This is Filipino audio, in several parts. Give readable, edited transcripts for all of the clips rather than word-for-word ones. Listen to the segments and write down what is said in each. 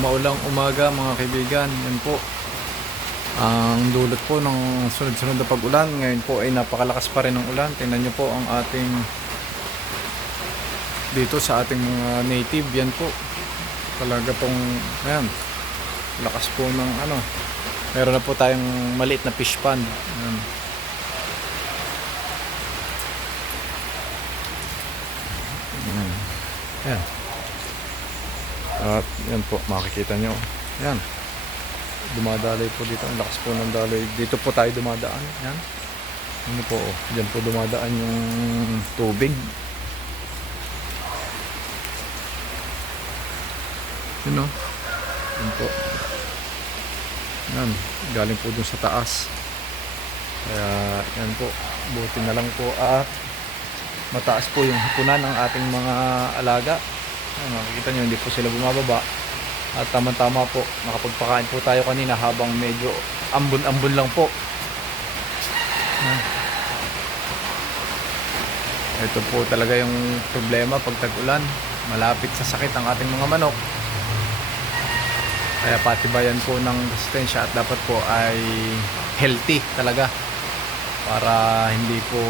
Maulang umaga mga kaibigan. Yan po ang dulot po ng sunod-sunod na pag-ulan. Ngayon po ay napakalakas pa rin ng ulan. Tingnan nyo po ang ating dito sa ating mga native. Yan po talaga pong ayan, lakas po ng ano. Meron na po tayong maliit na fish pond. Ayan. Ayan. At yan po makikita nyo. Yan, dumadaloy po dito. Ang lakas po ng daloy. Dito po tayo dumadaan. Yan. Ano po, oh. Diyan po dumadaan yung tubig. Yun, oh. Yan po. Yan. Galing po dun sa taas. Kaya yan po. Buti na lang po at mataas po yung hapunan ng ating mga alaga. Ayan, makikita nyo hindi po sila bumababa. At tama-tama po, nakapagpakain po tayo kanina habang medyo ambon-ambon lang po. Ito po talaga yung problema pag tag-ulan. Malapit sa sakit ang ating mga manok. Kaya patibayan po ng resistensya at dapat po ay healthy talaga para hindi po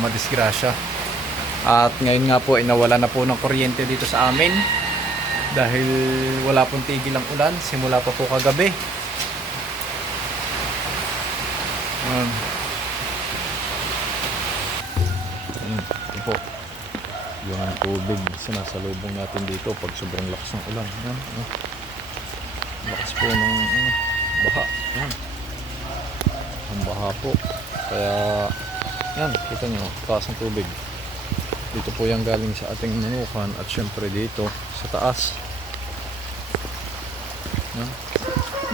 madisgrasya. At ngayon nga po ay nawala na po ng kuryente dito sa amin dahil wala pong tigil ang ulan simula pa po kagabi. Ito po yung tubig sinasalubong natin dito pag sobrang lakas ng ulan. Yan, lakas po ng baha. Yan, ang baha po. Kaya yan, kita nyo taas ng tubig. Dito po yung galing sa ating manukan at syempre dito sa taas. Yan.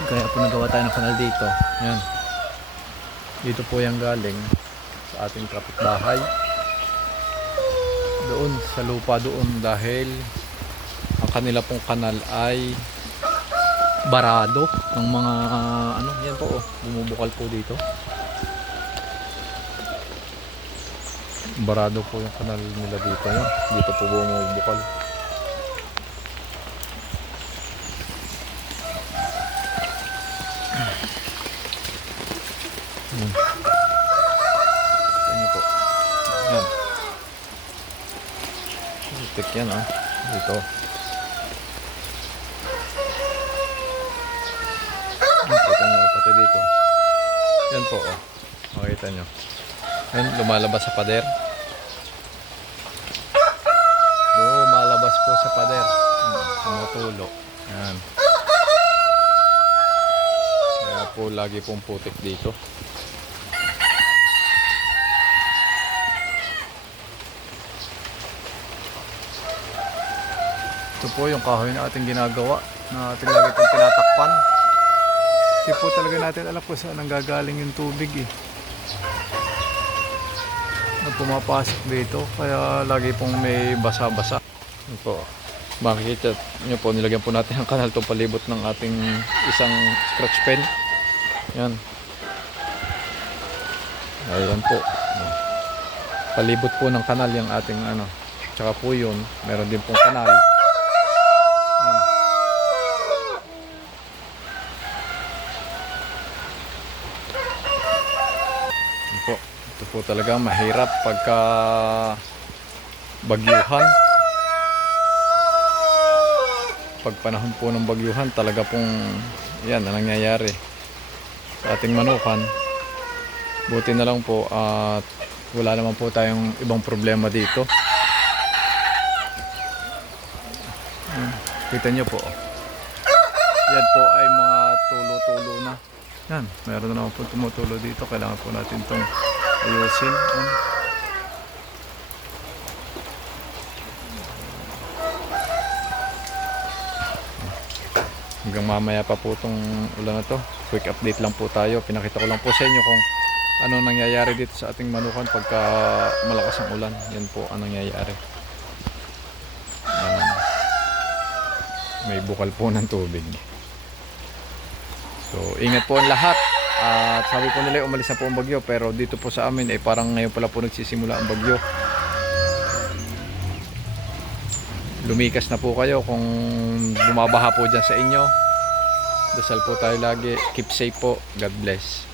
Kaya po nagawa tayo ng kanal dito. Yan. Dito po yung galing sa ating kapitbahay. Doon sa lupa doon dahil ang kanila pong kanal ay barado ng mga ano. Yan po, oh, bumubukal po dito. Barado po yung kanal nila dito, no? Dito po bumubukal. Ito po. Yan. Itik yan, ah. Dito. Kita nyo pati dito. Yan po, oh. Makita nyo. Yan, lumalabas sa pader. Lumalabas po sa pader. Tumutulo. Yan. Kaya po lagi pong putik dito. Ito po yung kahoy na ating ginagawa. Na ating lagi pong tinatakpan. Hindi po talaga natin alam kung saan nanggagaling yung tubig, eh, na pumapasok dito, kaya lagi pong may basa-basa. Yan po, makikita nyo po, nilagyan po natin ang kanal itong palibot ng ating isang scratch pen. Yan, ayan po, palibot po ng kanal yung ating ano. Tsaka po yun, meron din pong kanal. Yan. Yan po. Ito po talaga mahirap pagka bagyuhan. Pag panahon po ng bagyuhan talaga pong yan ang nangyayari sa ating manukan. Buti na lang po at wala naman po tayong ibang problema dito. Kita nyo po, yan po ay mga tulo-tulo na. Yan, meron na naman po tumutulo dito. Kailangan po natin itong ayusin. Yan. Hanggang mamaya pa po itong ulan na to. Quick update lang po tayo. Pinakita ko lang po sa inyo kung ano nangyayari dito sa ating manukan pagka malakas ang ulan. Yan po ang nangyayari. May bukal po ng tubig. So ingat po ang lahat. At sabi po nila umalis na po ang bagyo, pero dito po sa amin ay parang ngayon pala po nagsisimula ang bagyo. lumikas na po kayo kung bumabaha po dyan sa inyo. Dasal po tayo lagi. Keep safe po. God bless.